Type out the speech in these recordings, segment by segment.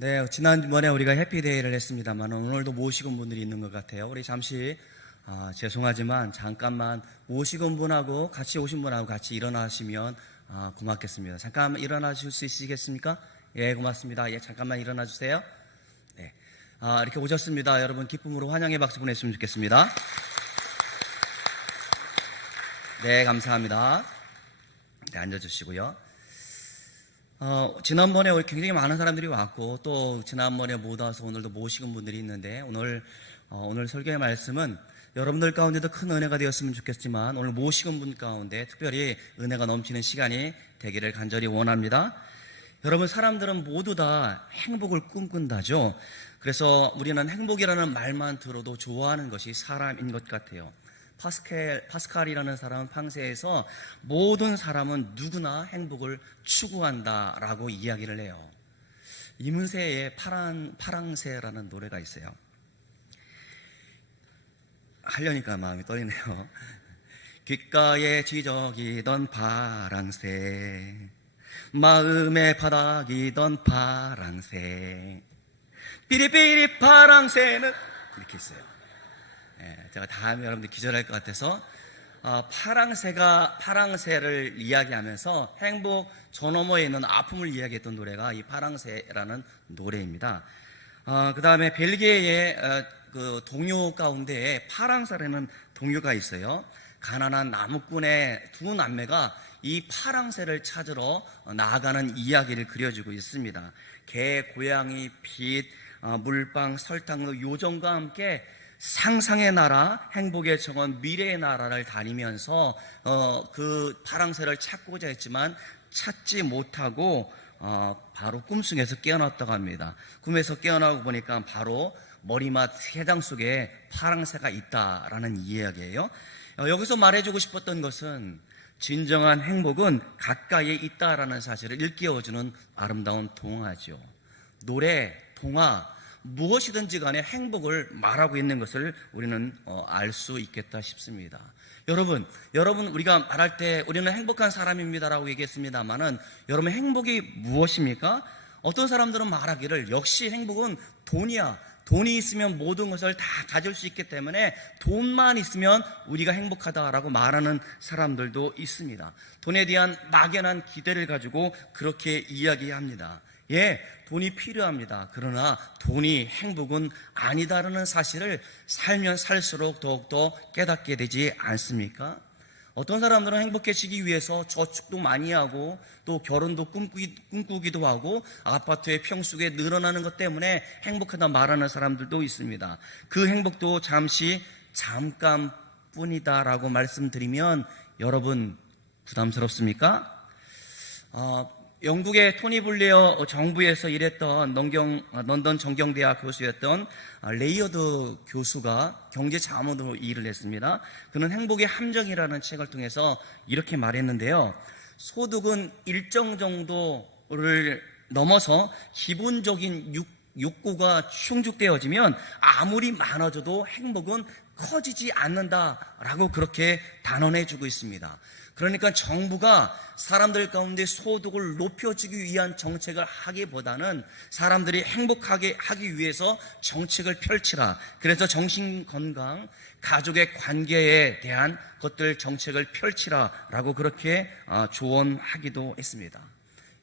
네, 지난번에 우리가 해피데이를 했습니다만 오늘도 모시고 온 분들이 있는 것 같아요. 우리 잠시 죄송하지만 잠깐만 모시고 온 분하고 같이 오신 분하고 같이 일어나시면 고맙겠습니다. 잠깐 일어나 주실 수 있으시겠습니까? 예, 고맙습니다. 예, 잠깐만 일어나 주세요. 네, 이렇게 오셨습니다. 여러분 기쁨으로 환영의 박수 보냈으면 좋겠습니다. 네, 감사합니다. 네, 앉아주시고요. 지난번에 굉장히 많은 사람들이 왔고 또 지난번에 못 와서 오늘도 모시고 온 분들이 있는데 오늘 설교의 말씀은 여러분들 가운데도 큰 은혜가 되었으면 좋겠지만 오늘 모시고 온 분 가운데 특별히 은혜가 넘치는 시간이 되기를 간절히 원합니다. 여러분, 사람들은 모두 다 행복을 꿈꾼다죠. 그래서 우리는 행복이라는 말만 들어도 좋아하는 것이 사람인 것 같아요. 파스칼이라는 사람은 팡세에서 모든 사람은 누구나 행복을 추구한다라고 이야기를 해요. 이문세의 파랑새라는 노래가 있어요. 하려니까 마음이 떨리네요. 귓가에 지저귀던 파랑새, 마음에 바닥이던 파랑새, 삐리삐리 파랑새는 이렇게 있어요. 제가 다음에 여러분들 기절할 것 같아서 파랑새를 이야기하면서 행복 저 너머에 있는 아픔을 이야기했던 노래가 이 파랑새라는 노래입니다. 그 다음에 벨기에의 그 동요 가운데 파랑새라는 동요가 있어요. 가난한 나무꾼의 두 남매가 이 파랑새를 찾으러 나아가는 이야기를 그려주고 있습니다. 개, 고양이, 빛, 물방, 설탕, 요정과 함께 상상의 나라, 행복의 정원, 미래의 나라를 다니면서 그 파랑새를 찾고자 했지만 찾지 못하고 바로 꿈속에서 깨어났다고 합니다. 꿈에서 깨어나고 보니까 바로 머리맡 새장 속에 파랑새가 있다라는 이야기예요. 여기서 말해주고 싶었던 것은 진정한 행복은 가까이에 있다라는 사실을 일깨워주는 아름다운 동화죠. 노래, 동화, 무엇이든지 간에 행복을 말하고 있는 것을 우리는 알 수 있겠다 싶습니다. 여러분 우리가 말할 때 우리는 행복한 사람입니다라고 얘기했습니다만은 여러분, 행복이 무엇입니까? 어떤 사람들은 말하기를 역시 행복은 돈이야. 돈이 있으면 모든 것을 다 가질 수 있기 때문에 돈만 있으면 우리가 행복하다라고 말하는 사람들도 있습니다. 돈에 대한 막연한 기대를 가지고 그렇게 이야기합니다. 예, 돈이 필요합니다. 그러나 돈이 행복은 아니다라는 사실을 살면 살수록 더욱더 깨닫게 되지 않습니까? 어떤 사람들은 행복해지기 위해서 저축도 많이 하고 또 결혼도 꿈꾸기도 하고 아파트의 평수가 늘어나는 것 때문에 행복하다 말하는 사람들도 있습니다. 그 행복도 잠깐뿐이다라고 말씀드리면 여러분 부담스럽습니까? 영국의 토니 블레어 정부에서 일했던 런던 정경대학 교수였던 레이어드 교수가 경제자문으로 일을 했습니다. 그는 행복의 함정이라는 책을 통해서 이렇게 말했는데요. 소득은 일정 정도를 넘어서 기본적인 욕구가 충족되어지면 아무리 많아져도 행복은 커지지 않는다라고 그렇게 단언해주고 있습니다. 그러니까 정부가 사람들 가운데 소득을 높여주기 위한 정책을 하기보다는 사람들이 행복하게 하기 위해서 정책을 펼치라. 그래서 정신건강, 가족의 관계에 대한 것들 정책을 펼치라라고 그렇게 조언하기도 했습니다.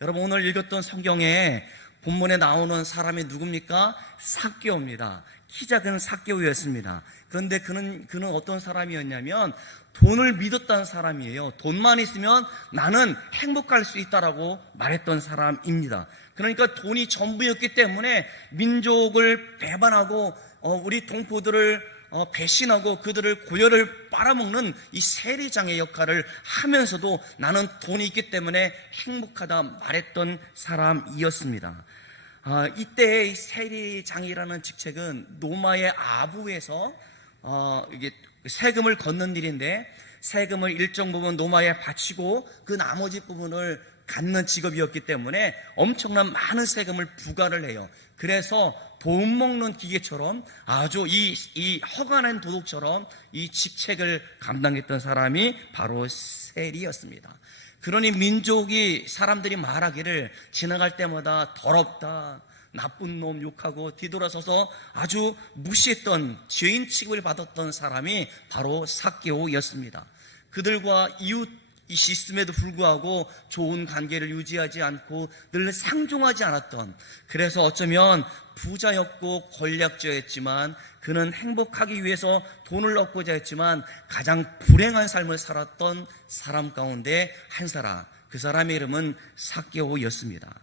여러분, 오늘 읽었던 성경에 본문에 나오는 사람이 누굽니까? 삭개오입니다. 키 작은 삭개오였습니다. 그런데 그는 어떤 사람이었냐면 돈을 믿었다는 사람이에요. 돈만 있으면 나는 행복할 수 있다라고 말했던 사람입니다. 그러니까 돈이 전부였기 때문에 민족을 배반하고 우리 동포들을 배신하고 그들을 고열을 빨아먹는 이 세리장의 역할을 하면서도 나는 돈이 있기 때문에 행복하다 말했던 사람이었습니다. 이때의 세리장이라는 직책은 로마의 아부에서 이게 세금을 걷는 일인데 세금을 일정 부분 로마에 바치고 그 나머지 부분을 갖는 직업이었기 때문에 엄청난 많은 세금을 부과를 해요. 그래서 돈 먹는 기계처럼 아주 이 허가낸 도둑처럼 이 직책을 감당했던 사람이 바로 세리였습니다. 그러니 민족이 사람들이 말하기를 지나갈 때마다 더럽다, 나쁜 놈 욕하고 뒤돌아서서 아주 무시했던 죄인 취급을 받았던 사람이 바로 삭개오였습니다. 그들과 이웃이있음에도 불구하고 좋은 관계를 유지하지 않고 늘 상종하지 않았던, 그래서 어쩌면 부자였고 권력자였지만 그는 행복하기 위해서 돈을 얻고자 했지만 가장 불행한 삶을 살았던 사람 가운데 한 사람, 그 사람의 이름은 삭개오였습니다.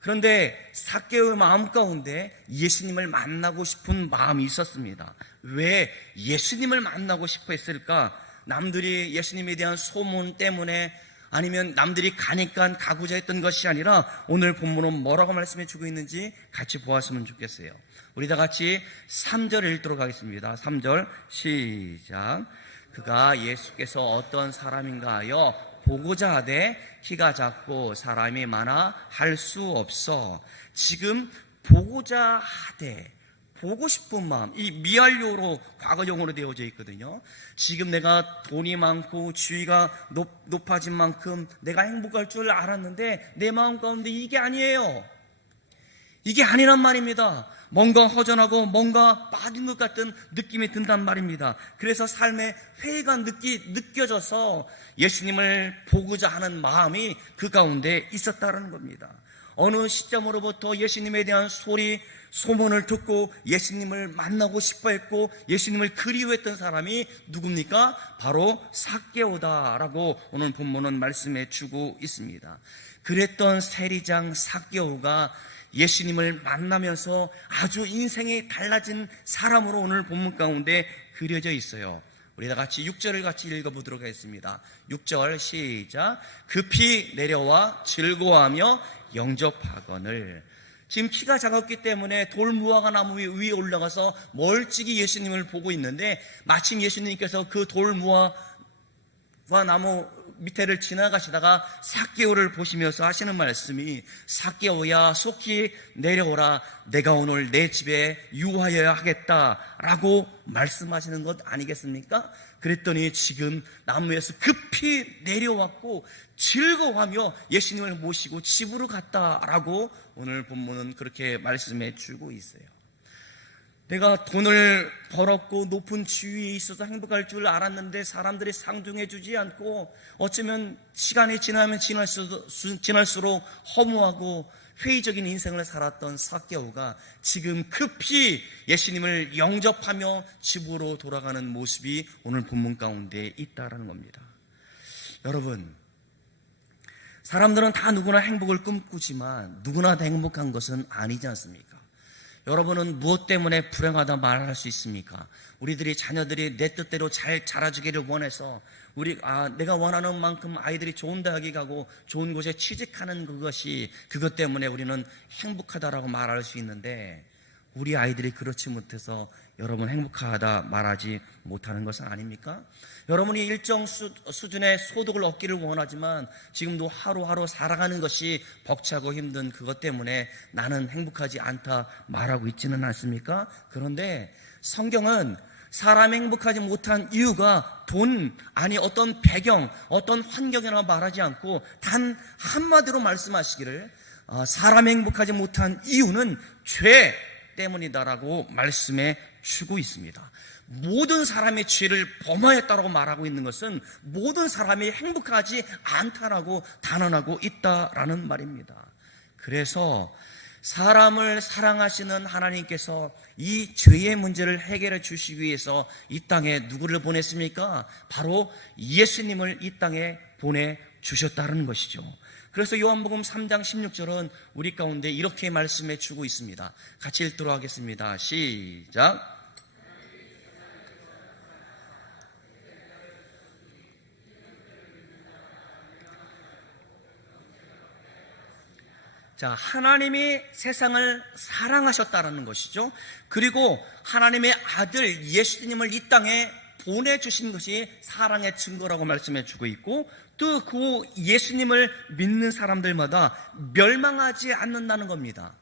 그런데 삭개오의 마음 가운데 예수님을 만나고 싶은 마음이 있었습니다. 왜 예수님을 만나고 싶어 했을까? 남들이 예수님에 대한 소문 때문에, 아니면 남들이 가니까 가고자 했던 것이 아니라 오늘 본문은 뭐라고 말씀해 주고 있는지 같이 보았으면 좋겠어요. 우리 다 같이 3절을 읽도록 하겠습니다. 3절 시작. 그가 예수께서 어떤 사람인가 하여 보고자 하되 키가 작고 사람이 많아 할 수 없어. 지금 보고자 하되, 보고 싶은 마음, 이 미완료로 과거형으로 되어져 있거든요. 지금 내가 돈이 많고 지위가 높아진 만큼 내가 행복할 줄 알았는데 내 마음 가운데 이게 아니에요. 이게 아니란 말입니다. 뭔가 허전하고 뭔가 빠진 것 같은 느낌이 든단 말입니다. 그래서 삶의 회의가 느껴져서 예수님을 보고자 하는 마음이 그 가운데 있었다는 겁니다. 어느 시점으로부터 예수님에 대한 소문을 듣고 예수님을 만나고 싶어 했고 예수님을 그리워했던 사람이 누굽니까? 바로 삭개오다라고 오늘 본문은 말씀해 주고 있습니다. 그랬던 세리장 삭개오가 예수님을 만나면서 아주 인생이 달라진 사람으로 오늘 본문 가운데 그려져 있어요. 우리 다 같이 6절을 같이 읽어보도록 하겠습니다. 6절 시작. 급히 내려와 즐거워하며 영접하거늘. 지금 키가 작았기 때문에 돌무화과 나무 위에 올라가서 멀찍이 예수님을 보고 있는데, 마침 예수님께서 그 돌무화과 나무 밑에를 지나가시다가 삭개오를 보시면서 하시는 말씀이, 삭개오야 속히 내려오라, 내가 오늘 내 집에 유하여야 하겠다라고 말씀하시는 것 아니겠습니까? 그랬더니 지금 나무에서 급히 내려왔고 즐거워하며 예수님을 모시고 집으로 갔다라고 오늘 본문은 그렇게 말씀해 주고 있어요. 내가 돈을 벌었고 높은 지위에 있어서 행복할 줄 알았는데 사람들이 상종해 주지 않고 어쩌면 시간이 지나면 지날수록 허무하고 회의적인 인생을 살았던 삭개오가 지금 급히 예수님을 영접하며 집으로 돌아가는 모습이 오늘 본문 가운데 있다라는 겁니다. 여러분, 사람들은 다 누구나 행복을 꿈꾸지만 누구나 다 행복한 것은 아니지 않습니까? 여러분은 무엇 때문에 불행하다 말할 수 있습니까? 우리들이 자녀들이 내 뜻대로 잘 자라주기를 원해서 내가 원하는 만큼 아이들이 좋은 대학에 가고 좋은 곳에 취직하는 그것 때문에 우리는 행복하다라고 말할 수 있는데, 우리 아이들이 그렇지 못해서 여러분 행복하다 말하지 못하는 것은 아닙니까? 여러분이 일정 수준의 소득을 얻기를 원하지만 지금도 하루하루 살아가는 것이 벅차고 힘든 그것 때문에 나는 행복하지 않다 말하고 있지는 않습니까? 그런데 성경은 사람이 행복하지 못한 이유가 어떤 배경, 어떤 환경이나 말하지 않고 단 한마디로 말씀하시기를, 사람이 행복하지 못한 이유는 죄 때문이다라고 말씀해 주고 있습니다. 모든 사람의 죄를 범하였다라고 말하고 있는 것은 모든 사람이 행복하지 않다라고 단언하고 있다라는 말입니다. 그래서 사람을 사랑하시는 하나님께서 이 죄의 문제를 해결해 주시기 위해서 이 땅에 누구를 보냈습니까? 바로 예수님을 이 땅에 보내주셨다는 것이죠. 그래서 요한복음 3장 16절은 우리 가운데 이렇게 말씀해 주고 있습니다. 같이 읽도록 하겠습니다. 시작. 자, 하나님이 세상을 사랑하셨다는 것이죠. 그리고 하나님의 아들 예수님을 이 땅에 보내주신 것이 사랑의 증거라고 말씀해 주고 있고, 또 그 예수님을 믿는 사람들마다 멸망하지 않는다는 겁니다.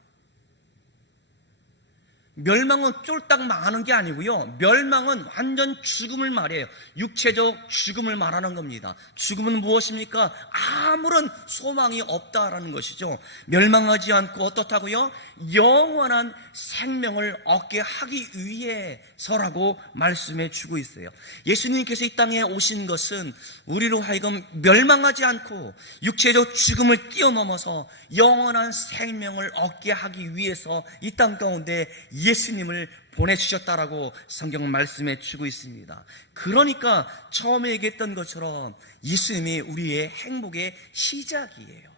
멸망은 쫄딱 망하는 게 아니고요. 멸망은 완전 죽음을 말해요. 육체적 죽음을 말하는 겁니다. 죽음은 무엇입니까? 아무런 소망이 없다라는 것이죠. 멸망하지 않고 어떻다고요? 영원한 생명을 얻게 하기 위해서라고 말씀해 주고 있어요. 예수님께서 이 땅에 오신 것은 우리로 하여금 멸망하지 않고 육체적 죽음을 뛰어넘어서 영원한 생명을 얻게 하기 위해서 이 땅 가운데 예수님을 보내주셨다라고 성경은 말씀해 주고 있습니다. 그러니까 처음에 얘기했던 것처럼 예수님이 우리의 행복의 시작이에요.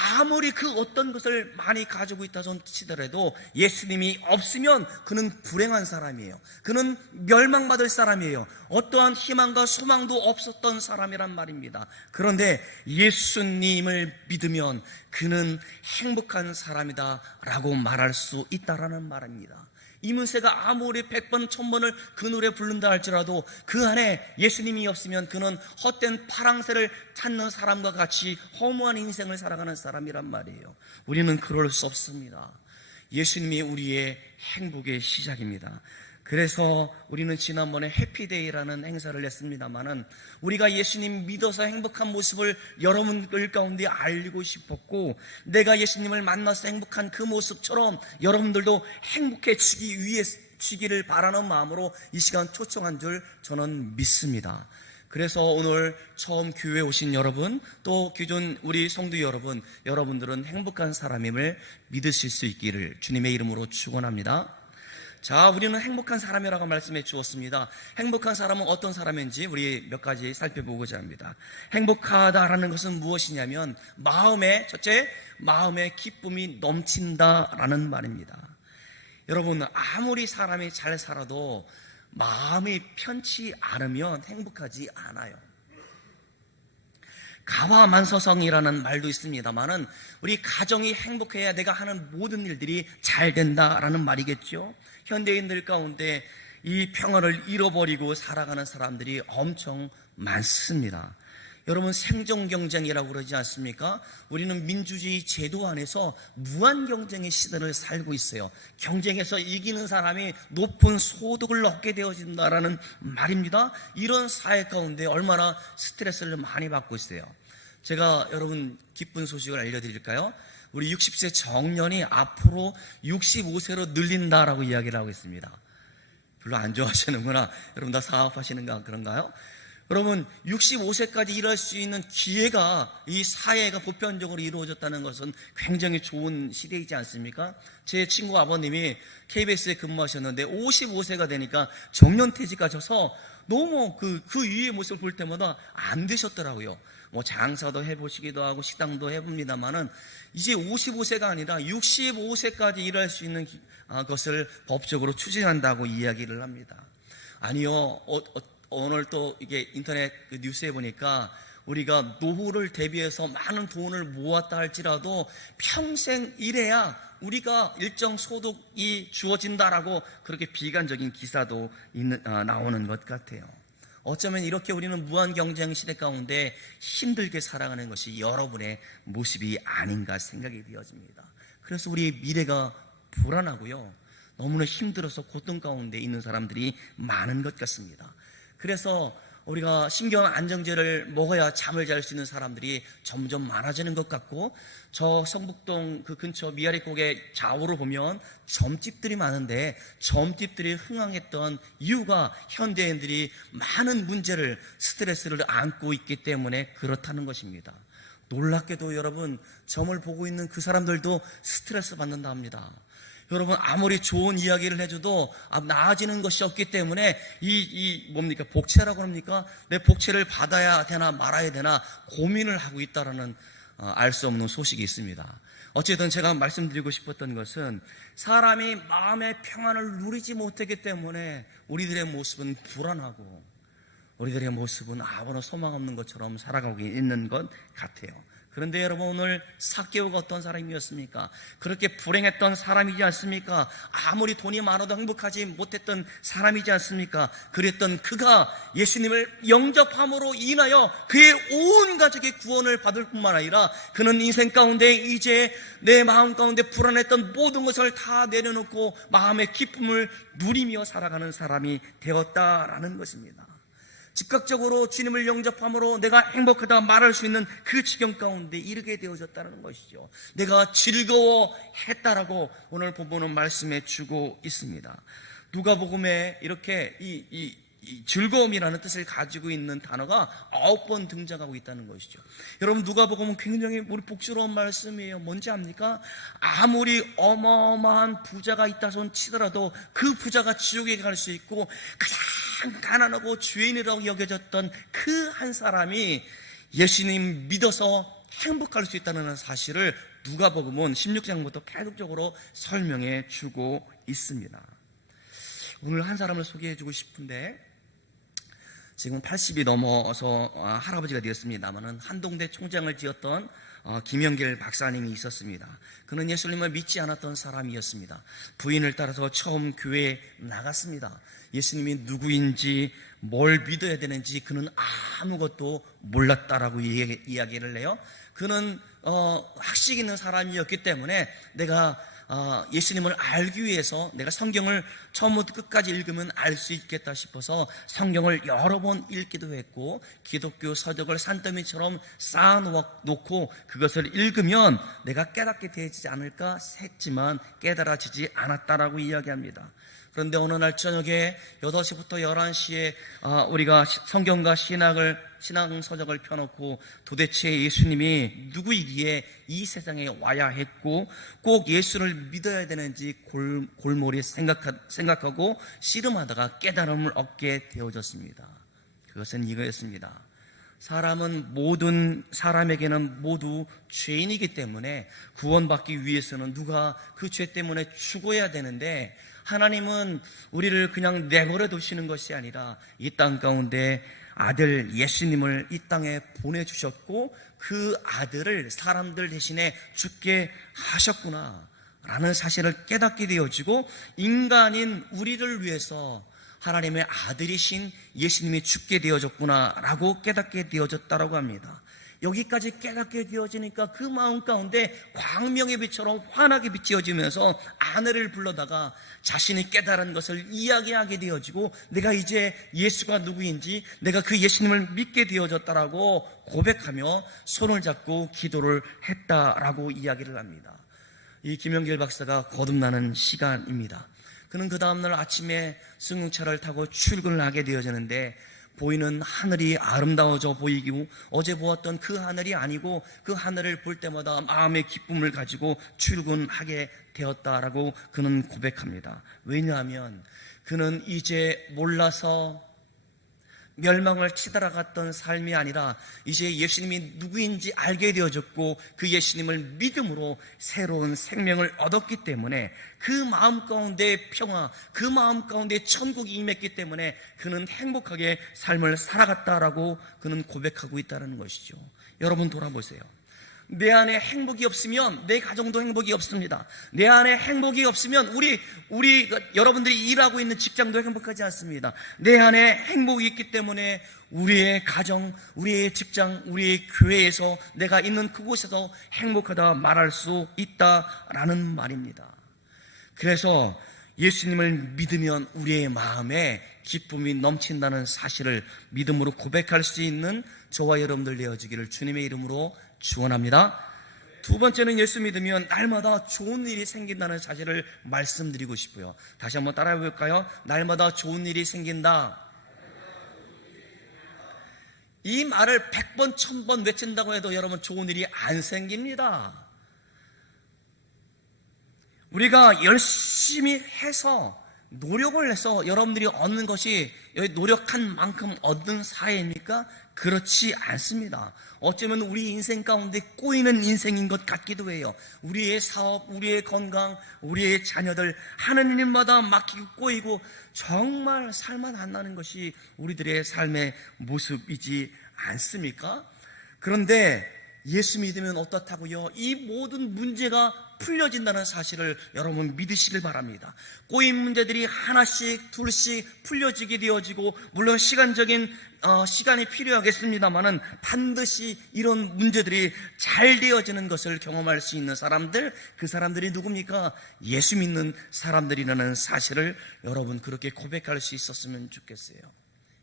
아무리 그 어떤 것을 많이 가지고 있다 치더라도 예수님이 없으면 그는 불행한 사람이에요. 그는 멸망받을 사람이에요. 어떠한 희망과 소망도 없었던 사람이란 말입니다. 그런데 예수님을 믿으면 그는 행복한 사람이다 라고 말할 수 있다라는 말입니다. 이문세가 아무리 100번 1000번을 그 노래 부른다 할지라도 그 안에 예수님이 없으면 그는 헛된 파랑새를 찾는 사람과 같이 허무한 인생을 살아가는 사람이란 말이에요. 우리는 그럴 수 없습니다. 예수님이 우리의 행복의 시작입니다. 그래서 우리는 지난번에 해피데이라는 행사를 했습니다마는 우리가 예수님 믿어서 행복한 모습을 여러분들 가운데 알리고 싶었고, 내가 예수님을 만나서 행복한 그 모습처럼 여러분들도 행복해지기를 바라는 마음으로 이 시간 초청한 줄 저는 믿습니다. 그래서 오늘 처음 교회에 오신 여러분, 또 기존 우리 성도 여러분, 여러분들은 행복한 사람임을 믿으실 수 있기를 주님의 이름으로 축원합니다. 자, 우리는 행복한 사람이라고 말씀해 주었습니다. 행복한 사람은 어떤 사람인지 우리 몇 가지 살펴보고자 합니다. 행복하다라는 것은 무엇이냐면 첫째, 마음에 기쁨이 넘친다라는 말입니다. 여러분, 아무리 사람이 잘 살아도 마음이 편치 않으면 행복하지 않아요. 가와만서성이라는 말도 있습니다만은 우리 가정이 행복해야 내가 하는 모든 일들이 잘 된다라는 말이겠죠. 현대인들 가운데 이 평화를 잃어버리고 살아가는 사람들이 엄청 많습니다. 여러분, 생존 경쟁이라고 그러지 않습니까? 우리는 민주주의 제도 안에서 무한 경쟁의 시대를 살고 있어요. 경쟁에서 이기는 사람이 높은 소득을 얻게 되어진다라는 말입니다. 이런 사회 가운데 얼마나 스트레스를 많이 받고 있어요. 제가 여러분 기쁜 소식을 알려드릴까요? 우리 60세 정년이 앞으로 65세로 늘린다라고 이야기를 하고 있습니다. 별로 안 좋아하시는구나. 여러분 다 사업하시는가 그런가요? 여러분, 65세까지 일할 수 있는 기회가 이 사회가 보편적으로 이루어졌다는 것은 굉장히 좋은 시대이지 않습니까? 제 친구 아버님이 KBS에 근무하셨는데 55세가 되니까 정년퇴직하셔서 너무 그 위의 모습을 볼 때마다 안 되셨더라고요. 뭐 장사도 해보시기도 하고 식당도 해봅니다만은 이제 55세가 아니라 65세까지 일할 수 있는 것을 법적으로 추진한다고 이야기를 합니다. 아니요, 오늘 또 이게 인터넷 뉴스에 보니까 우리가 노후를 대비해서 많은 돈을 모았다 할지라도 평생 일해야 우리가 일정 소득이 주어진다라고 그렇게 비관적인 기사도 나오는 것 같아요. 어쩌면 이렇게 우리는 무한 경쟁 시대 가운데 힘들게 살아가는 것이 여러분의 모습이 아닌가 생각이 되어집니다. 그래서 우리의 미래가 불안하고요, 너무나 힘들어서 고통 가운데 있는 사람들이 많은 것 같습니다. 그래서 우리가 신경 안정제를 먹어야 잠을 잘 수 있는 사람들이 점점 많아지는 것 같고, 저 성북동 그 근처 미아리곡의 좌우로 보면 점집들이 많은데 점집들이 흥황했던 이유가 현대인들이 많은 문제를, 스트레스를 안고 있기 때문에 그렇다는 것입니다. 놀랍게도 여러분, 점을 보고 있는 그 사람들도 스트레스 받는다 합니다. 여러분, 아무리 좋은 이야기를 해줘도 나아지는 것이 없기 때문에 뭡니까? 복채라고 합니까? 내 복채를 받아야 되나 말아야 되나 고민을 하고 있다라는 알 수 없는 소식이 있습니다. 어쨌든 제가 말씀드리고 싶었던 것은 사람이 마음의 평안을 누리지 못하기 때문에 우리들의 모습은 불안하고 우리들의 모습은 아무런 소망 없는 것처럼 살아가고 있는 것 같아요. 그런데 여러분, 오늘 삭개오가 어떤 사람이었습니까? 그렇게 불행했던 사람이지 않습니까? 아무리 돈이 많아도 행복하지 못했던 사람이지 않습니까? 그랬던 그가 예수님을 영접함으로 인하여 그의 온 가족의 구원을 받을 뿐만 아니라 그는 인생 가운데 이제 내 마음 가운데 불안했던 모든 것을 다 내려놓고 마음의 기쁨을 누리며 살아가는 사람이 되었다라는 것입니다. 즉각적으로 주님을 영접함으로 내가 행복하다 말할 수 있는 그 지경 가운데 이르게 되어졌다는 것이죠. 내가 즐거워했다라고 오늘 본문은 말씀해 주고 있습니다. 누가복음에 이렇게 이 즐거움이라는 뜻을 가지고 있는 단어가 9번 등장하고 있다는 것이죠. 여러분, 누가복음은 굉장히 우리 복스러운 말씀이에요. 뭔지 압니까? 아무리 어마어마한 부자가 있다 손 치더라도 그 부자가 지옥에 갈 수 있고 가장 가난하고 죄인이라고 여겨졌던 그 한 사람이 예수님 믿어서 행복할 수 있다는 사실을 누가복음은 16장부터 계속적으로 설명해 주고 있습니다. 오늘 한 사람을 소개해 주고 싶은데, 지금 80이 넘어서 할아버지가 되었습니다마는 한동대 총장을 지었던 김영길 박사님이 있었습니다. 그는 예수님을 믿지 않았던 사람이었습니다. 부인을 따라서 처음 교회에 나갔습니다. 예수님이 누구인지 뭘 믿어야 되는지 그는 아무것도 몰랐다라고 이야기를 해요. 그는 학식 있는 사람이었기 때문에 내가 예수님을 알기 위해서 내가 성경을 처음부터 끝까지 읽으면 알 수 있겠다 싶어서 성경을 여러 번 읽기도 했고 기독교 서적을 산더미처럼 쌓아놓고 그것을 읽으면 내가 깨닫게 되지 않을까 했지만 깨달아지지 않았다라고 이야기합니다. 그런데 어느 날 저녁에 8시부터 11시에 우리가 성경과 신앙서적을 펴놓고 도대체 예수님이 누구이기에 이 세상에 와야 했고 꼭 예수를 믿어야 되는지 골몰이 생각하고 씨름하다가 깨달음을 얻게 되어졌습니다. 그것은 이거였습니다. 모든 사람에게는 모두 죄인이기 때문에 구원받기 위해서는 누가 그 죄 때문에 죽어야 되는데, 하나님은 우리를 그냥 내버려 두시는 것이 아니라 이 땅 가운데 아들 예수님을 이 땅에 보내주셨고 그 아들을 사람들 대신에 죽게 하셨구나 라는 사실을 깨닫게 되어지고, 인간인 우리를 위해서 하나님의 아들이신 예수님이 죽게 되어졌구나 라고 깨닫게 되어졌다고 합니다. 여기까지 깨닫게 되어지니까 그 마음 가운데 광명의 빛처럼 환하게 비치어지면서 아내를 불러다가 자신이 깨달은 것을 이야기하게 되어지고, 내가 이제 예수가 누구인지 내가 그 예수님을 믿게 되어졌다라고 고백하며 손을 잡고 기도를 했다라고 이야기를 합니다. 이 김영길 박사가 거듭나는 시간입니다. 그는 그 다음날 아침에 승용차를 타고 출근을 하게 되어지는데, 보이는 하늘이 아름다워져 보이고 어제 보았던 그 하늘이 아니고 그 하늘을 볼 때마다 마음의 기쁨을 가지고 출근하게 되었다라고 그는 고백합니다. 왜냐하면 그는 이제 몰라서 멸망을 치달아갔던 삶이 아니라 이제 예수님이 누구인지 알게 되어졌고 그 예수님을 믿음으로 새로운 생명을 얻었기 때문에 그 마음 가운데 평화, 그 마음 가운데 천국이 임했기 때문에 그는 행복하게 삶을 살아갔다라고 그는 고백하고 있다는 것이죠. 여러분 돌아보세요. 내 안에 행복이 없으면 내 가정도 행복이 없습니다. 내 안에 행복이 없으면 우리 여러분들이 일하고 있는 직장도 행복하지 않습니다. 내 안에 행복이 있기 때문에 우리의 가정, 우리의 직장, 우리의 교회에서 내가 있는 그곳에서 행복하다 말할 수 있다라는 말입니다. 그래서 예수님을 믿으면 우리의 마음에 기쁨이 넘친다는 사실을 믿음으로 고백할 수 있는 저와 여러분들 되어지기를 주님의 이름으로 축원합니다. 두 번째는 예수 믿으면 날마다 좋은 일이 생긴다는 사실을 말씀드리고 싶고요. 다시 한번 따라해 볼까요? 날마다 좋은 일이 생긴다. 이 말을 100번, 1000번 외친다고 해도 여러분 좋은 일이 안 생깁니다. 우리가 열심히 해서 노력을 해서 여러분들이 얻는 것이 노력한 만큼 얻는 사회입니까? 그렇지 않습니다. 어쩌면 우리 인생 가운데 꼬이는 인생인 것 같기도 해요. 우리의 사업, 우리의 건강, 우리의 자녀들 하는 일마다 막히고 꼬이고 정말 살만 안 나는 것이 우리들의 삶의 모습이지 않습니까? 그런데 예수 믿으면 어떻다고요? 이 모든 문제가 풀려진다는 사실을 여러분 믿으시길 바랍니다. 꼬인 문제들이 하나씩 둘씩 풀려지게 되어지고, 물론 시간적인 시간이 필요하겠습니다만은 반드시 이런 문제들이 잘 되어지는 것을 경험할 수 있는 사람들, 그 사람들이 누굽니까? 예수 믿는 사람들이라는 사실을 여러분 그렇게 고백할 수 있었으면 좋겠어요.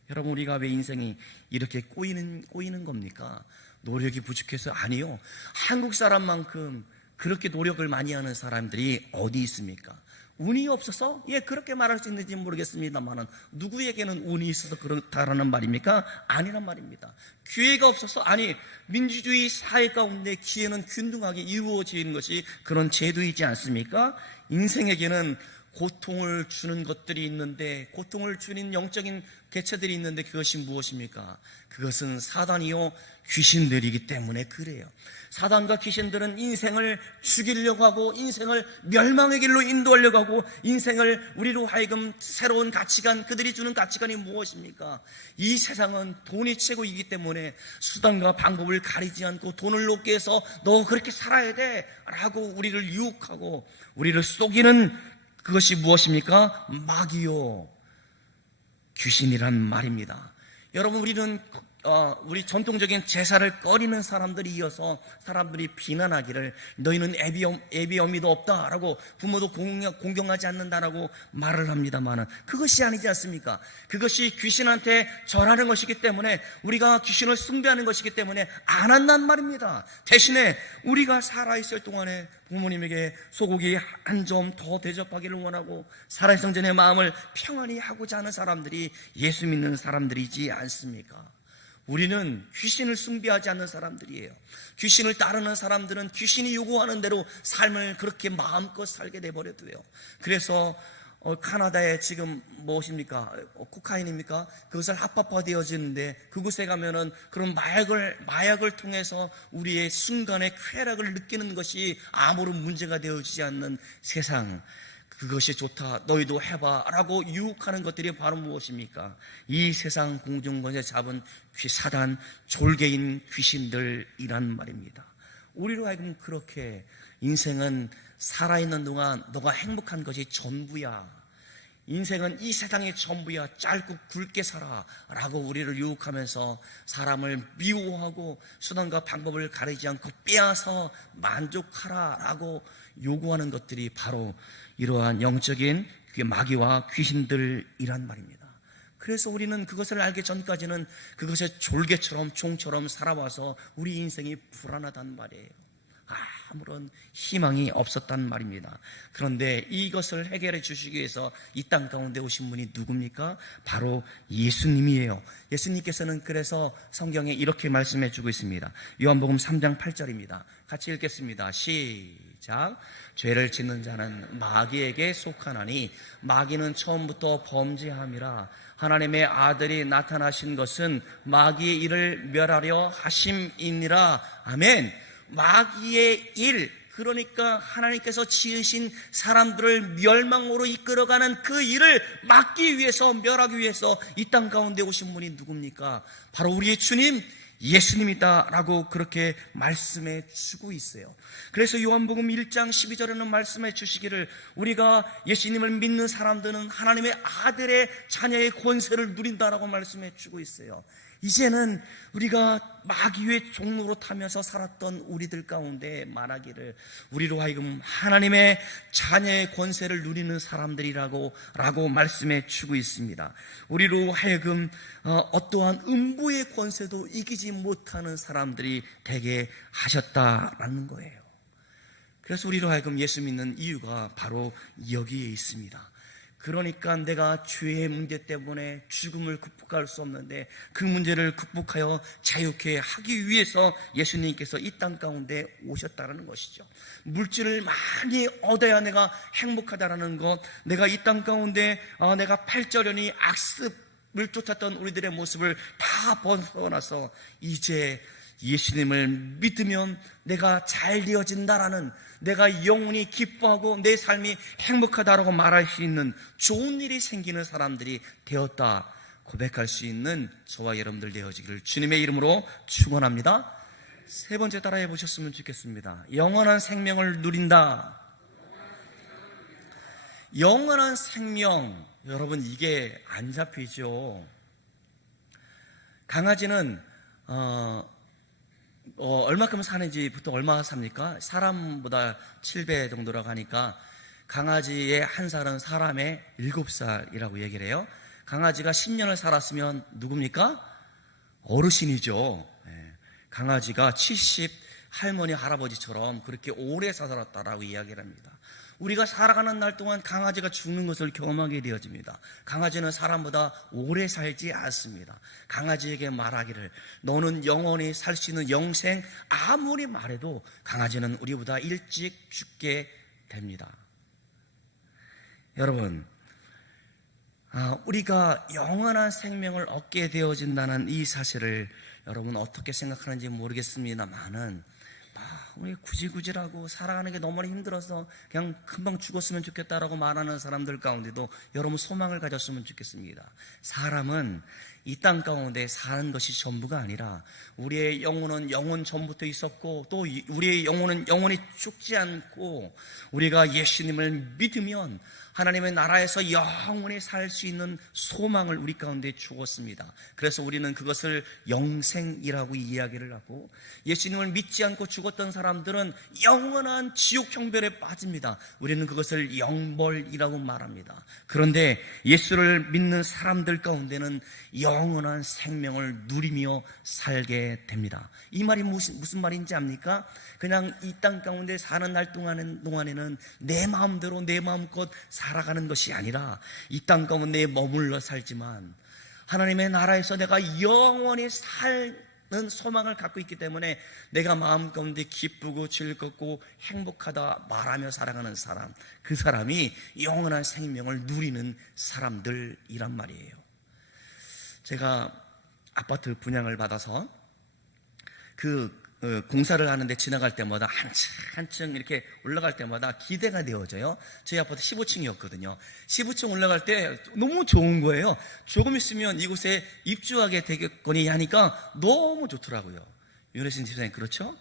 여러분, 우리가 왜 인생이 이렇게 꼬이는 겁니까? 노력이 부족해서? 아니요. 한국 사람만큼 그렇게 노력을 많이 하는 사람들이 어디 있습니까? 운이 없어서? 예, 그렇게 말할 수 있는지 모르겠습니다만 누구에게는 운이 있어서 그렇다라는 말입니까? 아니란 말입니다. 기회가 없어서? 아니, 민주주의 사회 가운데 기회는 균등하게 이루어지는 것이 그런 제도이지 않습니까? 인생에게는 고통을 주는 것들이 있는데, 고통을 주는 영적인 개체들이 있는데 그것이 무엇입니까? 그것은 사단이요 귀신들이기 때문에 그래요. 사단과 귀신들은 인생을 죽이려고 하고, 인생을 멸망의 길로 인도하려고 하고, 인생을 우리로 하여금 새로운 가치관, 그들이 주는 가치관이 무엇입니까? 이 세상은 돈이 최고이기 때문에 수단과 방법을 가리지 않고 돈을 높게 해서 너 그렇게 살아야 돼 라고 우리를 유혹하고 우리를 속이는, 그것이 무엇입니까? 마귀요 귀신이란 말입니다. 여러분, 우리는 우리 전통적인 제사를 꺼리는 사람들이 이어서 사람들이 비난하기를 너희는 애비 어미도 없다라고, 부모도 공경하지 않는다라고 말을 합니다만 그것이 아니지 않습니까? 그것이 귀신한테 절하는 것이기 때문에, 우리가 귀신을 숭배하는 것이기 때문에 안 한단 말입니다. 대신에 우리가 살아있을 동안에 부모님에게 소고기 한 점 더 대접하기를 원하고 살아있을 마음을 평안히 하고자 하는 사람들이 예수 믿는 사람들이지 않습니까? 우리는 귀신을 숭배하지 않는 사람들이에요. 귀신을 따르는 사람들은 귀신이 요구하는 대로 삶을 그렇게 마음껏 살게 돼버려도요. 그래서 카나다에 지금 무엇입니까? 코카인입니까? 그것을 합법화되어지는데, 그곳에 가면은 그런 마약을 통해서 우리의 순간의 쾌락을 느끼는 것이 아무런 문제가 되어지지 않는 세상, 그것이 좋다, 너희도 해봐 라고 유혹하는 것들이 바로 무엇입니까? 이 세상 공중권세 잡은 사단, 졸개인 귀신들이란 말입니다. 우리로 하여금 그렇게 인생은 살아있는 동안 너가 행복한 것이 전부야, 인생은 이 세상의 전부야, 짧고 굵게 살아 라고 우리를 유혹하면서 사람을 미워하고 수단과 방법을 가리지 않고 빼앗아 만족하라 라고 요구하는 것들이 바로 이러한 영적인 마귀와 귀신들이란 말입니다. 그래서 우리는 그것을 알기 전까지는 그것의 졸개처럼 총처럼 살아와서 우리 인생이 불안하단 말이에요. 아무런 희망이 없었단 말입니다. 그런데 이것을 해결해 주시기 위해서 이 땅 가운데 오신 분이 누굽니까? 바로 예수님이에요. 예수님께서는 그래서 성경에 이렇게 말씀해 주고 있습니다. 요한복음 3장 8절입니다. 같이 읽겠습니다. 시작. 죄를 짓는 자는 마귀에게 속하나니 마귀는 처음부터 범죄함이라. 하나님의 아들이 나타나신 것은 마귀의 일을 멸하려 하심이니라. 아멘. 마귀의 일, 그러니까 하나님께서 지으신 사람들을 멸망으로 이끌어가는 그 일을 막기 위해서, 멸하기 위해서 이 땅 가운데 오신 분이 누굽니까? 바로 우리의 주님 예수님이다 라고 그렇게 말씀해 주고 있어요. 그래서 요한복음 1장 12절에는 말씀해 주시기를, 우리가 예수님을 믿는 사람들은 하나님의 아들의 자녀의 권세를 누린다라고 말씀해 주고 있어요. 이제는 우리가 마귀의 종로로 타면서 살았던 우리들 가운데 말하기를, 우리로 하여금 하나님의 자녀의 권세를 누리는 사람들이라고 말씀해 주고 있습니다. 우리로 하여금 어떠한 음부의 권세도 이기지 못하는 사람들이 되게 하셨다라는 거예요. 그래서 우리로 하여금 예수 믿는 이유가 바로 여기에 있습니다. 그러니까 내가 죄의 문제 때문에 죽음을 극복할 수 없는데 그 문제를 극복하여 자유케 하기 위해서 예수님께서 이 땅 가운데 오셨다는 것이죠. 물질을 많이 얻어야 내가 행복하다라는 것, 내가 이 땅 가운데 내가 팔절연히 악습을 쫓았던 우리들의 모습을 다 벗어나서 이제 예수님을 믿으면 내가 잘 되어진다라는, 내가 영원히 기뻐하고 내 삶이 행복하다라고 말할 수 있는 좋은 일이 생기는 사람들이 되었다 고백할 수 있는 저와 여러분들 되어지기를 주님의 이름으로 축원합니다. 세 번째 따라해 보셨으면 좋겠습니다. 영원한 생명을 누린다. 영원한 생명, 여러분 이게 안 잡히죠. 강아지는 얼마큼 사는지 보통 얼마 삽니까? 사람보다 7배 정도라고 하니까 강아지의 한 살은 사람의 7살이라고 얘기를 해요. 강아지가 10년을 살았으면 누굽니까? 어르신이죠. 강아지가 70 할머니 할아버지처럼 그렇게 오래 살았다라고 이야기를 합니다. 우리가 살아가는 날 동안 강아지가 죽는 것을 경험하게 되어집니다. 강아지는 사람보다 오래 살지 않습니다. 강아지에게 말하기를 너는 영원히 살 수 있는 영생, 아무리 말해도 강아지는 우리보다 일찍 죽게 됩니다. 여러분, 우리가 영원한 생명을 얻게 되어진다는 이 사실을 여러분 어떻게 생각하는지 모르겠습니다만은 우리 구질구질하고 살아가는 게 너무 힘들어서 그냥 금방 죽었으면 좋겠다라고 말하는 사람들 가운데도 여러분 소망을 가졌으면 좋겠습니다. 사람은 이 땅 가운데 사는 것이 전부가 아니라 우리의 영혼은 영원 전부터 있었고 또 우리의 영혼은 영원히 죽지 않고 우리가 예수님을 믿으면 하나님의 나라에서 영원히 살 수 있는 소망을 우리 가운데 주었습니다. 그래서 우리는 그것을 영생이라고 이야기를 하고 예수님을 믿지 않고 죽었던 사람들은 영원한 지옥 형벌에 빠집니다. 우리는 그것을 영벌이라고 말합니다. 그런데 예수를 믿는 사람들 가운데는 영원한 생명을 누리며 살게 됩니다. 이 말이 무슨 말인지 압니까? 그냥 이 땅 가운데 사는 날 동안에는 내 마음대로 내 마음껏 살아가는 것이 아니라 이 땅 가운데 머물러 살지만 하나님의 나라에서 내가 영원히 사는 소망을 갖고 있기 때문에 내가 마음 가운데 기쁘고 즐겁고 행복하다 말하며 살아가는 사람, 그 사람이 영원한 생명을 누리는 사람들이란 말이에요. 제가 아파트 분양을 받아서 공사를 하는데 지나갈 때마다 한층 이렇게 올라갈 때마다 기대가 되어져요. 저희 아파트 15층이었거든요. 15층 올라갈 때 너무 좋은 거예요. 조금 있으면 이곳에 입주하게 되겠거니 하니까 너무 좋더라고요. 윤혜신 집사님 그렇죠?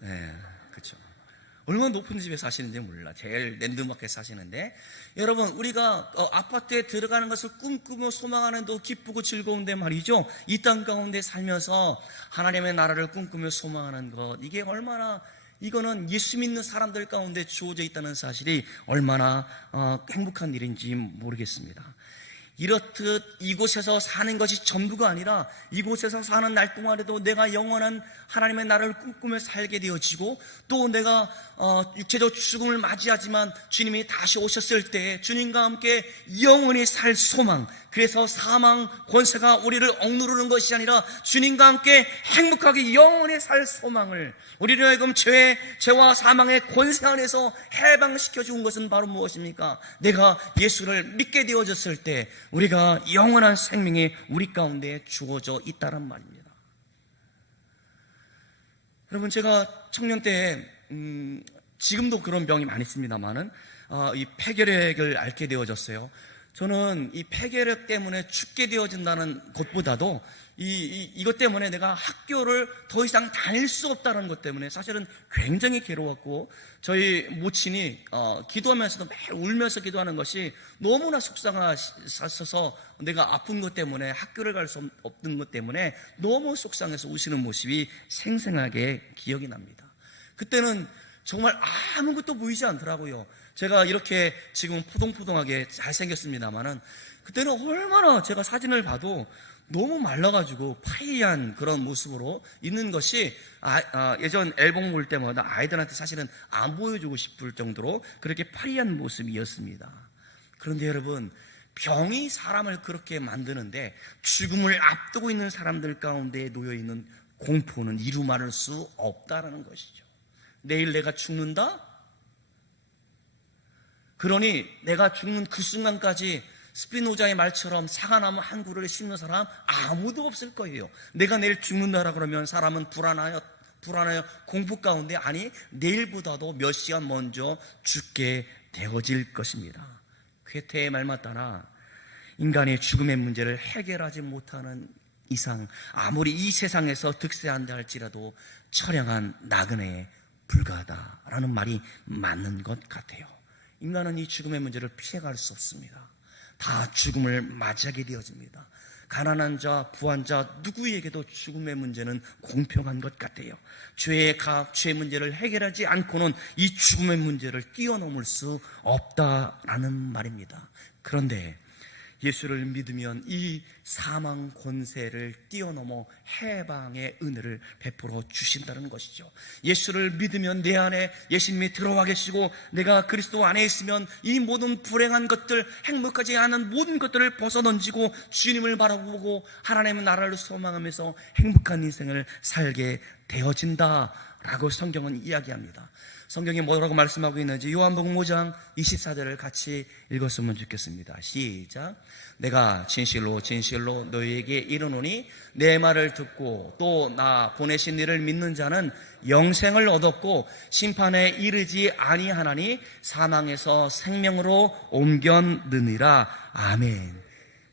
네, 그렇죠. 얼마나 높은 집에 사시는지 몰라. 제일 랜드마크에 사시는데 여러분 우리가 아파트에 들어가는 것을 꿈꾸며 소망하는 도 기쁘고 즐거운데 말이죠. 이 땅 가운데 살면서 하나님의 나라를 꿈꾸며 소망하는 것 이게 얼마나 이거는 예수 믿는 사람들 가운데 주어져 있다는 사실이 얼마나 행복한 일인지 모르겠습니다. 이렇듯 이곳에서 사는 것이 전부가 아니라 이곳에서 사는 날 동안에도 내가 영원한 하나님의 나라를 꿈꾸며 살게 되어지고 또 내가 육체적 죽음을 맞이하지만 주님이 다시 오셨을 때 주님과 함께 영원히 살 소망, 그래서 사망 권세가 우리를 억누르는 것이 아니라 주님과 함께 행복하게 영원히 살 소망을 우리를 하여금 죄와 사망의 권세 안에서 해방시켜 준 것은 바로 무엇입니까? 내가 예수를 믿게 되어졌을 때 우리가 영원한 생명이 우리 가운데 주어져 있다는 말입니다. 여러분 제가 청년 때 지금도 그런 병이 많이 있습니다만은 이 폐결핵을 앓게 되어졌어요. 저는 이 폐결핵 때문에 죽게 되어진다는 것보다도 이것 때문에 내가 학교를 더 이상 다닐 수 없다는 것 때문에 사실은 굉장히 괴로웠고 저희 모친이 기도하면서도 매일 울면서 기도하는 것이 너무나 속상하셔서 내가 아픈 것 때문에 학교를 갈 수 없는 것 때문에 너무 속상해서 우시는 모습이 생생하게 기억이 납니다. 그때는 정말 아무것도 보이지 않더라고요. 제가 이렇게 지금 포동포동하게 잘생겼습니다만은 그때는 얼마나 제가 사진을 봐도 너무 말라가지고 파이한 그런 모습으로 있는 것이 예전 앨범 볼 때마다 아이들한테 사실은 안 보여주고 싶을 정도로 그렇게 파이한 모습이었습니다. 그런데 여러분 병이 사람을 그렇게 만드는데 죽음을 앞두고 있는 사람들 가운데 놓여있는 공포는 이루 말할 수 없다라는 것이죠. 내일 내가 죽는다? 그러니 내가 죽는 그 순간까지 스피노자의 말처럼 사과나무 한 그루를 심는 사람 아무도 없을 거예요. 내가 내일 죽는다라 그러면 사람은 불안하여 공포 가운데 아니 내일보다도 몇 시간 먼저 죽게 되어질 것입니다. 괴테의 말 맞다나 인간의 죽음의 문제를 해결하지 못하는 이상 아무리 이 세상에서 득세한다 할지라도 처량한 나그네에 불과하다라는 말이 맞는 것 같아요. 인간은 이 죽음의 문제를 피해갈 수 없습니다. 다 죽음을 맞이하게 되어집니다. 가난한 자, 부한 자 누구에게도 죽음의 문제는 공평한 것 같아요. 죄의 값, 죄의 문제를 해결하지 않고는 이 죽음의 문제를 뛰어넘을 수 없다라는 말입니다. 그런데 예수를 믿으면 이 사망 권세를 뛰어넘어 해방의 은혜를 베풀어 주신다는 것이죠. 예수를 믿으면 내 안에 예수님이 들어와 계시고 내가 그리스도 안에 있으면 이 모든 불행한 것들, 행복하지 않은 모든 것들을 벗어던지고 주님을 바라보고 하나님의 나라를 소망하면서 행복한 인생을 살게 되어진다라고 성경은 이야기합니다. 성경이 뭐라고 말씀하고 있는지 요한복음 5장 24절을 같이 읽었으면 좋겠습니다. 시작. 내가 진실로 진실로 너희에게 이르노니 내 말을 듣고 또 나 보내신 이를 믿는 자는 영생을 얻었고 심판에 이르지 아니하나니 사망에서 생명으로 옮겼느니라. 아멘.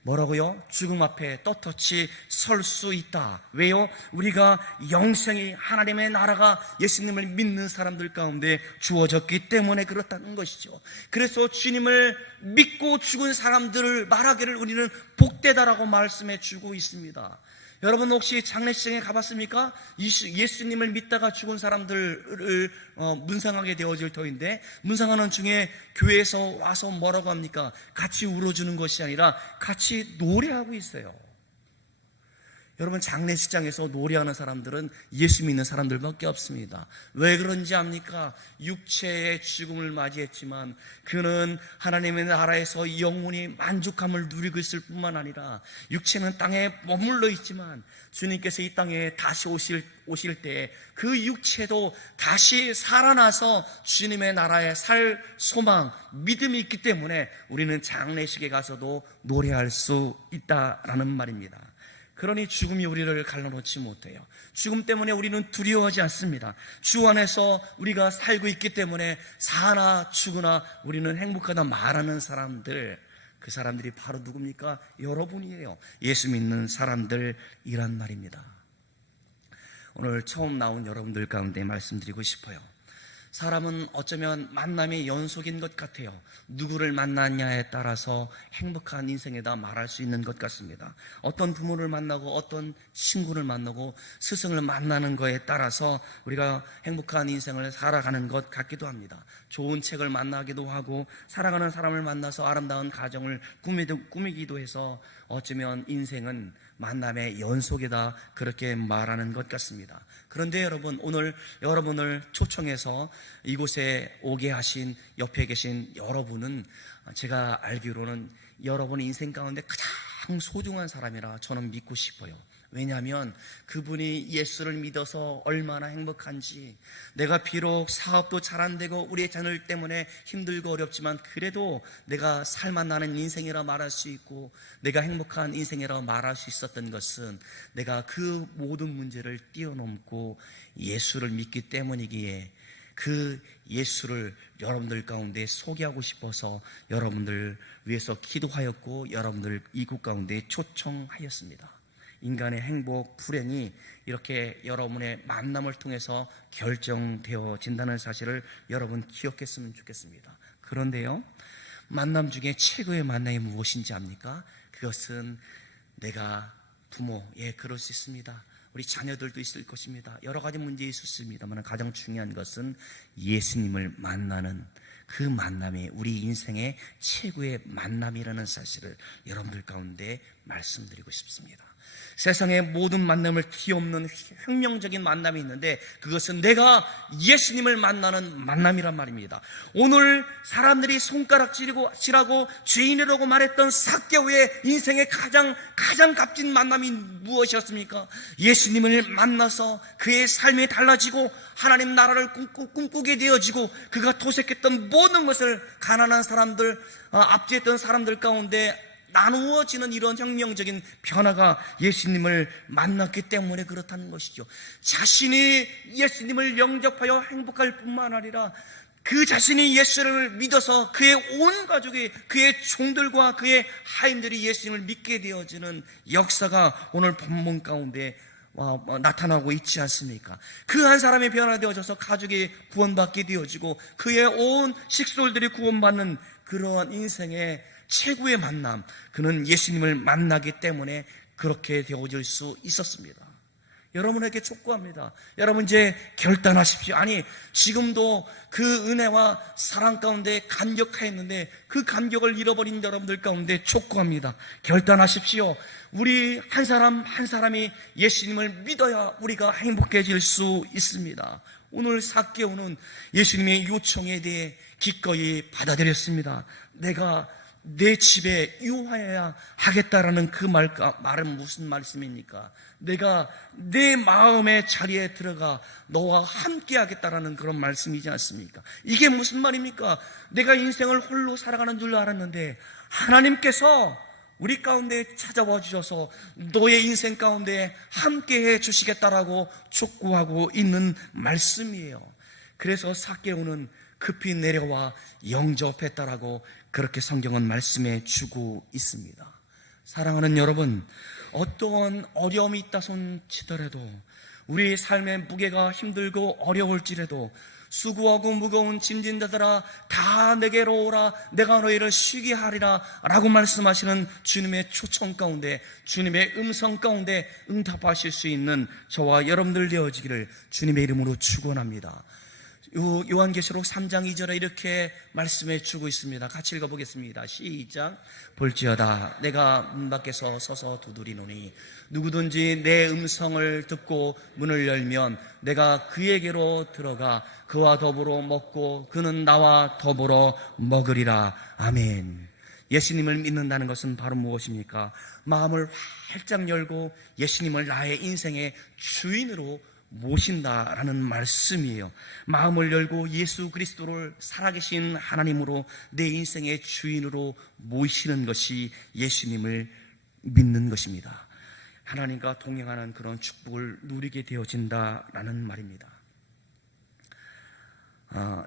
뭐라고요? 죽음 앞에 떳떳이 설 수 있다. 왜요? 우리가 영생이 하나님의 나라가 예수님을 믿는 사람들 가운데 주어졌기 때문에 그렇다는 것이죠. 그래서 주님을 믿고 죽은 사람들을 말하기를 우리는 복되다라고 말씀해 주고 있습니다. 여러분 혹시 장례식장에 가봤습니까? 예수님을 믿다가 죽은 사람들을 문상하게 되어질 터인데 문상하는 중에 교회에서 와서 뭐라고 합니까? 같이 울어주는 것이 아니라 같이 노래하고 있어요. 여러분 장례식장에서 노래하는 사람들은 예수 믿는 사람들밖에 없습니다. 왜 그런지 압니까? 육체의 죽음을 맞이했지만 그는 하나님의 나라에서 영원히 만족함을 누리고 있을 뿐만 아니라 육체는 땅에 머물러 있지만 주님께서 이 땅에 다시 오실 때 그 육체도 다시 살아나서 주님의 나라에 살 소망, 믿음이 있기 때문에 우리는 장례식에 가서도 노래할 수 있다라는 말입니다. 그러니 죽음이 우리를 갈라놓지 못해요. 죽음 때문에 우리는 두려워하지 않습니다. 주 안에서 우리가 살고 있기 때문에 사나 죽으나 우리는 행복하다 말하는 사람들, 그 사람들이 바로 누굽니까? 여러분이에요. 예수 믿는 사람들이란 말입니다. 오늘 처음 나온 여러분들 가운데 말씀드리고 싶어요. 사람은 어쩌면 만남의 연속인 것 같아요. 누구를 만났냐에 따라서 행복한 인생이다 말할 수 있는 것 같습니다. 어떤 부모를 만나고 어떤 친구를 만나고 스승을 만나는 거에 따라서 우리가 행복한 인생을 살아가는 것 같기도 합니다. 좋은 책을 만나기도 하고 사랑하는 사람을 만나서 아름다운 가정을 꾸미기도 해서 어쩌면 인생은 만남의 연속이다 그렇게 말하는 것 같습니다. 그런데 여러분 오늘 여러분을 초청해서 이곳에 오게 하신 옆에 계신 여러분은 제가 알기로는 여러분의 인생 가운데 가장 소중한 사람이라 저는 믿고 싶어요. 왜냐하면 그분이 예수를 믿어서 얼마나 행복한지, 내가 비록 사업도 잘 안 되고 우리의 자녀들 때문에 힘들고 어렵지만 그래도 내가 살만나는 인생이라 말할 수 있고 내가 행복한 인생이라 말할 수 있었던 것은 내가 그 모든 문제를 뛰어넘고 예수를 믿기 때문이기에 그 예수를 여러분들 가운데 소개하고 싶어서 여러분들 위해서 기도하였고 여러분들 이곳 가운데 초청하였습니다. 인간의 행복, 불행이 이렇게 여러분의 만남을 통해서 결정되어진다는 사실을 여러분 기억했으면 좋겠습니다. 그런데요, 만남 중에 최고의 만남이 무엇인지 압니까? 그것은 내가 부모, 그럴 수 있습니다. 우리 자녀들도 있을 것입니다. 여러 가지 문제 있을 수 있습니다만 가장 중요한 것은 예수님을 만나는 그 만남이 우리 인생의 최고의 만남이라는 사실을 여러분들 가운데 말씀드리고 싶습니다. 세상의 모든 만남을 뒤엎는 혁명적인 만남이 있는데 그것은 내가 예수님을 만나는 만남이란 말입니다. 오늘 사람들이 손가락질하고 죄인이라고 말했던 삭개오의 인생의 가장 값진 만남이 무엇이었습니까? 예수님을 만나서 그의 삶이 달라지고 하나님 나라를 꿈꾸게 되어지고 그가 도색했던 모든 것을 가난한 사람들, 압제했던 사람들 가운데 나누어지는 이런 혁명적인 변화가 예수님을 만났기 때문에 그렇다는 것이죠. 자신이 예수님을 영접하여 행복할 뿐만 아니라 그 자신이 예수를 믿어서 그의 온 가족이, 그의 종들과 그의 하인들이 예수님을 믿게 되어지는 역사가 오늘 본문 가운데 나타나고 있지 않습니까? 그 한 사람이 변화되어져서 가족이 구원받게 되어지고 그의 온 식솔들이 구원받는 그러한 인생의 최고의 만남, 그는 예수님을 만나기 때문에 그렇게 되어질 수 있었습니다. 여러분에게 촉구합니다. 여러분 이제 결단하십시오. 아니, 지금도 그 은혜와 사랑 가운데 감격하였는데 그 감격을 잃어버린 여러분들 가운데 촉구합니다. 결단하십시오. 우리 한 사람 한 사람이 예수님을 믿어야 우리가 행복해질 수 있습니다. 오늘 삭개오는 예수님의 요청에 대해 기꺼이 받아들였습니다. 내가 내 집에 유하여야 하겠다라는 그 말은 무슨 말씀입니까? 내가 내 마음의 자리에 들어가 너와 함께 하겠다라는 그런 말씀이지 않습니까? 이게 무슨 말입니까? 내가 인생을 홀로 살아가는 줄 알았는데 하나님께서 우리 가운데 찾아와 주셔서 너의 인생 가운데 함께 해 주시겠다라고 촉구하고 있는 말씀이에요. 그래서 삭개오는 급히 내려와 영접했다라고 그렇게 성경은 말씀해 주고 있습니다. 사랑하는 여러분, 어떠한 어려움이 있다 손치더라도, 우리 삶의 무게가 힘들고 어려울지라도 수고하고 무거운 짐진 자들아 다 내게로 오라, 내가 너희를 쉬게 하리라 라고 말씀하시는 주님의 초청 가운데, 주님의 음성 가운데 응답하실 수 있는 저와 여러분들 되어지기를 주님의 이름으로 축원합니다. 요한계시록 3장 2절에 이렇게 말씀해 주고 있습니다. 같이 읽어보겠습니다. 시작. 볼지어다 내가 문 밖에서 서서 두드리노니 누구든지 내 음성을 듣고 문을 열면 내가 그에게로 들어가 그와 더불어 먹고 그는 나와 더불어 먹으리라. 아멘. 예수님을 믿는다는 것은 바로 무엇입니까? 마음을 활짝 열고 예수님을 나의 인생의 주인으로 모신다라는 말씀이에요. 마음을 열고 예수 그리스도를 살아계신 하나님으로 내 인생의 주인으로 모시는 것이 예수님을 믿는 것입니다. 하나님과 동행하는 그런 축복을 누리게 되어진다라는 말입니다.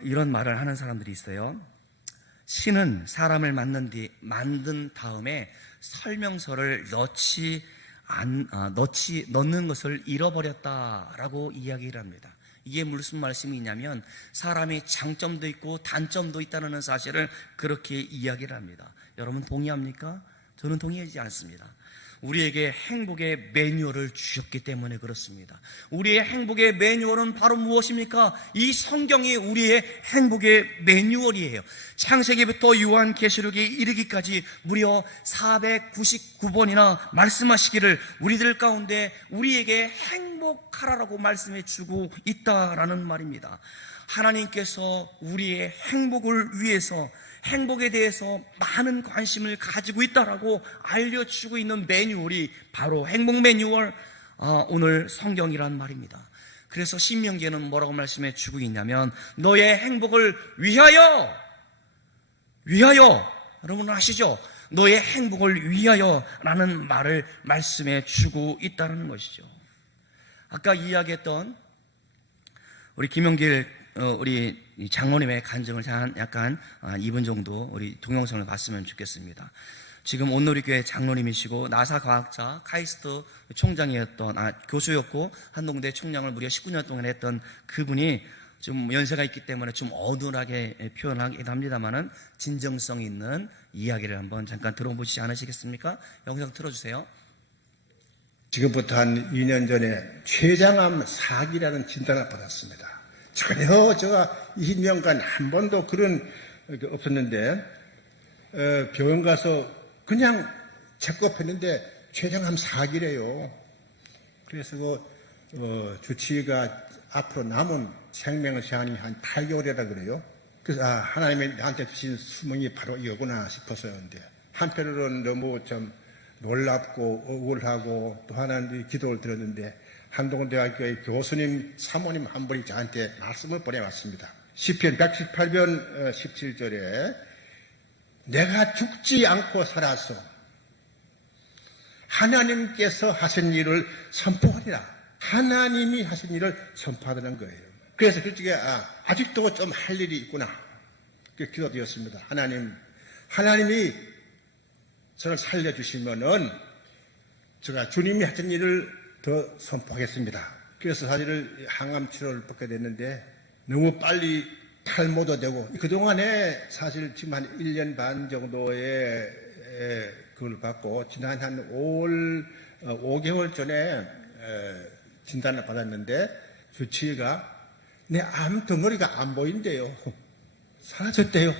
이런 말을 하는 사람들이 있어요. 신은 사람을 만든 다음에 설명서를 넣는 것을 잃어버렸다라고 이야기를 합니다. 이게 무슨 말씀이냐면 사람이 장점도 있고 단점도 있다는 사실을 그렇게 이야기를 합니다. 여러분 동의합니까? 저는 동의하지 않습니다. 우리에게 행복의 매뉴얼을 주셨기 때문에 그렇습니다. 우리의 행복의 매뉴얼은 바로 무엇입니까? 이 성경이 우리의 행복의 매뉴얼이에요. 창세기부터 요한계시록에 이르기까지 무려 499번이나 말씀하시기를 우리들 가운데 우리에게 행복하라라고 말씀해 주고 있다라는 말입니다. 하나님께서 우리의 행복을 위해서 행복에 대해서 많은 관심을 가지고 있다라고 알려주고 있는 매뉴얼이 바로 행복 매뉴얼, 오늘 성경이란 말입니다. 그래서 신명기에는 뭐라고 말씀해 주고 있냐면 너의 행복을 위하여, 여러분 아시죠? 너의 행복을 위하여라는 말을 말씀해 주고 있다는 것이죠. 아까 이야기했던 우리 김용길 우리 장로님의 간증을 약간 2분 정도 우리 동영상을 봤으면 좋겠습니다. 지금 온누리교회 장로님이시고 나사 과학자 카이스트 총장이었던 교수였고 한동대 총장을 무려 19년 동안 했던 그분이 좀 연세가 있기 때문에 좀 어눌하게 표현하긴 합니다만은 진정성 있는 이야기를 한번 잠깐 들어보시지 않으시겠습니까? 영상 틀어주세요. 지금부터 한 2년 전에 췌장암 4기라는 진단을 받았습니다. 전혀 제가 20년간 한 번도 그런 게 없었는데 병원 가서 그냥 체크업했는데 췌장암 4기래요. 그래서 주치의가 앞으로 남은 생명 시간이 한 8개월이라 그래요. 그래서 하나님이 나한테 주신 수명이 바로 이거구나 싶었었는데 한편으로는 너무 좀 놀랍고 억울하고 또 하나님 기도를 들었는데 한동대학교의 교수님, 사모님 한 분이 저한테 말씀을 보내왔습니다. 시편 118편 17절에 내가 죽지 않고 살아서 하나님께서 하신 일을 선포하리라. 하나님이 하신 일을 선포하는 거예요. 그래서 솔직히 아직도 좀 할 일이 있구나. 그렇게 기도드렸습니다. 하나님이 저를 살려주시면은 제가 주님이 하신 일을 더 선포하겠습니다. 그래서 사실은 항암 치료를 받게 됐는데 너무 빨리 탈모도 되고 그동안에 사실 지금 한 1년 반 정도의 그걸 받고 지난 한 5개월 전에 진단을 받았는데 주치의가 내 암 덩어리가 안 보인대요. 사라졌대요.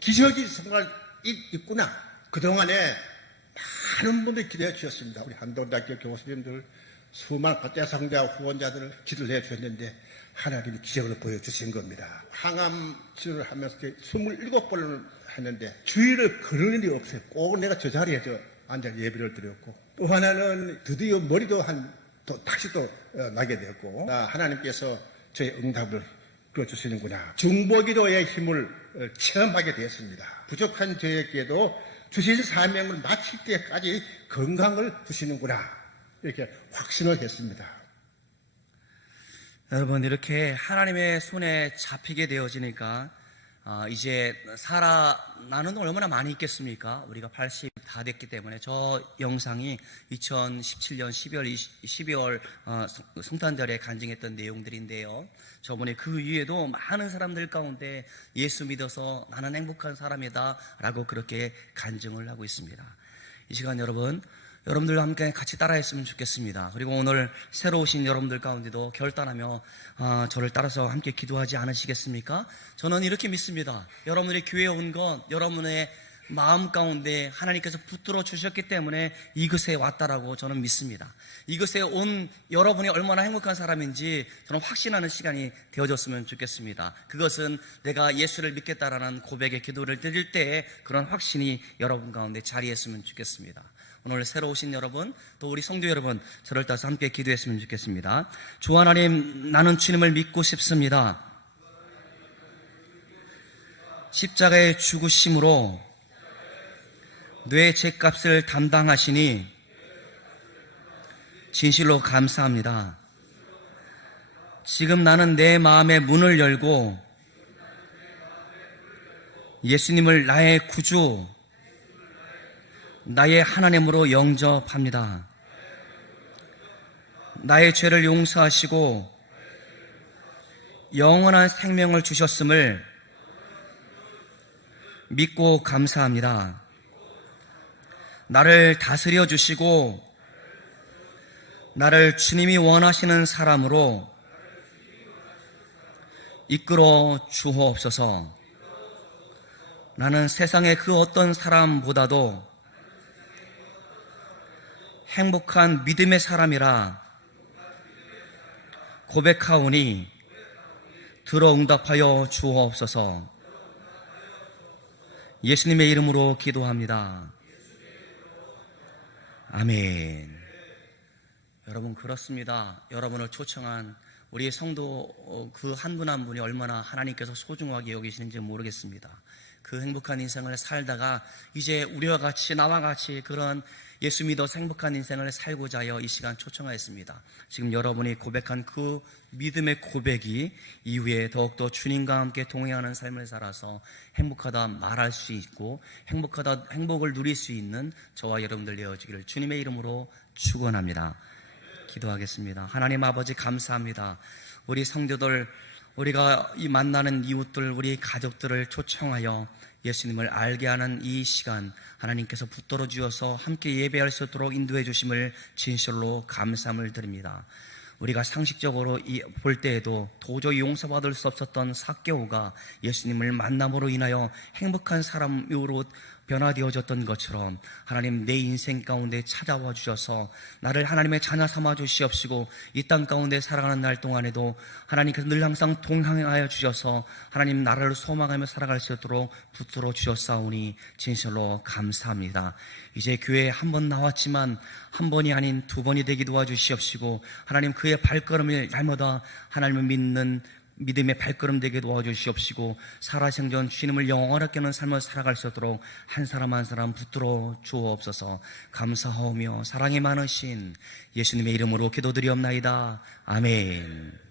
기적이 정말 있구나. 그동안에 많은 분들이 기대해 주셨습니다. 우리 한동대학교 교수님들, 수많은 과대상자 후원자들을 기도를 해 주셨는데 하나님이 기적을 보여주신 겁니다. 항암 치료를 하면서 27번을 했는데 주의를 그럴 일이 없어요. 꼭 내가 저 자리에서 앉아 예배를 드렸고 또 하나는 드디어 머리도 다시 또 나게 되었고 하나님께서 저의 응답을 끌어주시는구나. 중보기도의 힘을 체험하게 되었습니다. 부족한 저에게도 주신 사명을 마칠 때까지 건강을 주시는구나. 이렇게 확신을 했습니다. 여러분, 이렇게 하나님의 손에 잡히게 되어지니까 이제 살아나는 얼마나 많이 있겠습니까? 우리가 80 다 됐기 때문에. 저 영상이 2017년 12월 성탄절에 간증했던 내용들인데요. 저번에 그 위에도 많은 사람들 가운데 예수 믿어서 나는 행복한 사람이다 라고 그렇게 간증을 하고 있습니다. 이 시간 여러분들과 함께 같이 따라했으면 좋겠습니다. 그리고 오늘 새로 오신 여러분들 가운데도 결단하며 저를 따라서 함께 기도하지 않으시겠습니까? 저는 이렇게 믿습니다. 여러분들이 교회에 온 건 여러분의 마음 가운데 하나님께서 붙들어 주셨기 때문에 이곳에 왔다라고 저는 믿습니다. 이곳에 온 여러분이 얼마나 행복한 사람인지 저는 확신하는 시간이 되어졌으면 좋겠습니다. 그것은 내가 예수를 믿겠다라는 고백의 기도를 드릴 때에 그런 확신이 여러분 가운데 자리했으면 좋겠습니다. 오늘 새로 오신 여러분, 또 우리 성도 여러분, 저를 따라서 함께 기도했으면 좋겠습니다. 주 하나님, 나는 주님을 믿고 싶습니다. 십자가의 죽으심으로 뇌 죄값을 담당하시니 진실로 감사합니다. 지금 나는 내 마음의 문을 열고 예수님을 나의 구주, 나의 하나님으로 영접합니다. 나의 죄를 용서하시고 영원한 생명을 주셨음을 믿고 감사합니다. 나를 다스려 주시고 나를 주님이 원하시는 사람으로 이끌어 주옵소서. 나는 세상의 그 어떤 사람보다도 행복한 믿음의 사람이라 고백하오니 들어 응답하여 주옵소서. 예수님의 이름으로 기도합니다. 아멘. 여러분, 그렇습니다. 여러분을 초청한 우리 성도 그 한 분 한 분이 얼마나 하나님께서 소중하게 여기시는지 모르겠습니다. 그 행복한 인생을 살다가 이제 우리와 같이 나와 같이 그런 예수 믿어서 행복한 인생을 살고자 하여 이 시간 초청하였습니다. 지금 여러분이 고백한 그 믿음의 고백이 이후에 더욱더 주님과 함께 동행하는 삶을 살아서 행복하다 말할 수 있고 행복을 누릴 수 있는 저와 여러분들 되어지기를 주님의 이름으로 축원합니다. 기도하겠습니다. 하나님 아버지, 감사합니다. 우리 성도들, 우리가 이 만나는 이웃들, 우리 가족들을 초청하여 예수님을 알게 하는 이 시간 하나님께서 붙들어 주어서 함께 예배할 수 있도록 인도해 주심을 진실로 감사함을 드립니다. 우리가 상식적으로 볼 때에도 도저히 용서받을 수 없었던 삭개오가 예수님을 만남으로 인하여 행복한 사람으로 변화되어졌던 것처럼 하나님, 내 인생 가운데 찾아와 주셔서 나를 하나님의 자녀 삼아 주시옵시고 이 땅 가운데 살아가는 날 동안에도 하나님께서 늘 항상 동행하여 주셔서 하나님 나라를 소망하며 살아갈 수 있도록 붙들어 주셨사오니 진실로 감사합니다. 이제 교회에 한 번 나왔지만 한 번이 아닌 두 번이 되게 도와주시옵시고 하나님, 그의 발걸음을 날마다 하나님을 믿는 믿음의 발걸음 되게 도와주시옵시고 살아생전 주님을 영원하게 하는 삶을 살아갈 수 있도록 한 사람 한 사람 붙들어 주옵소서. 감사하오며 사랑이 많으신 예수님의 이름으로 기도드리옵나이다. 아멘.